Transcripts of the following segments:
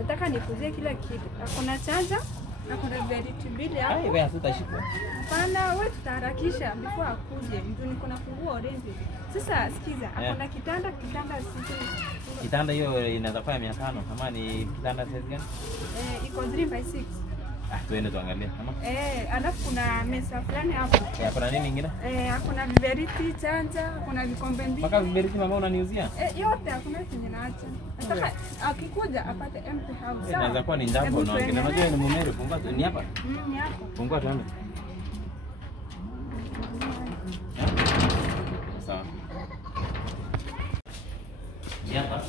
Nataka nikuzie kila kitu. Hakuna chanja, hakuna verity mbili hapo. Wewe hatutashikwa. Hapana, wewe tutaharakisha before akuje. Mtu niko na funguo already. Sasa sikiza, hakuna kitanda sisi. Kitanda hiyo inaweza kuwa 500 kama ni kitanda size gani? Iko 3x6. Tuende tuangalie kama. Alafu kuna mesa fulani hapo. Kuna nini nyingine? Hakuna viberiti, chanja, kuna vikombe mbili. Mpaka viberiti mama unaniuzia? Yote hakuna kitu naacha. Nataka akikuja apate empty house. Inaweza kuwa ni njambo unaongelea. Unajua ni Mumeru, fungua ni hapa? Ni hapa. Fungua tuende. Sawa. Ni hapa?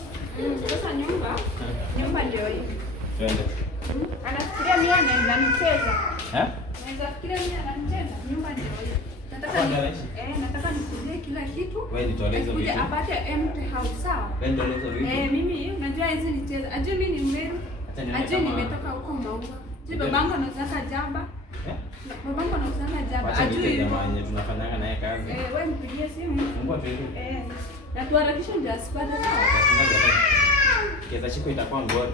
Sasa nyumba ndio hii. Twende. Anafikiria mimi anaweza nicheza. Anaweza fikiria mimi ananicheza. Nyumba ndio hii. Nataka nikuzie kila kitu. Wewe nitolee hizo vitu. Apate empty house, sawa? Wewe nitolee hizo vitu. Mimi najua hizi nicheza. Ajui mimi ni Mmeru. Ajui nimetoka huko Maua. Si babangu anataka jaba. Babangu anataka jaba. Ajui jamani tunafanyanga naye kazi. Wewe mpigie simu. Fungua vitu. Na tuharakishe ndio asipate sawa. Kesa chiko itakuwa ngori.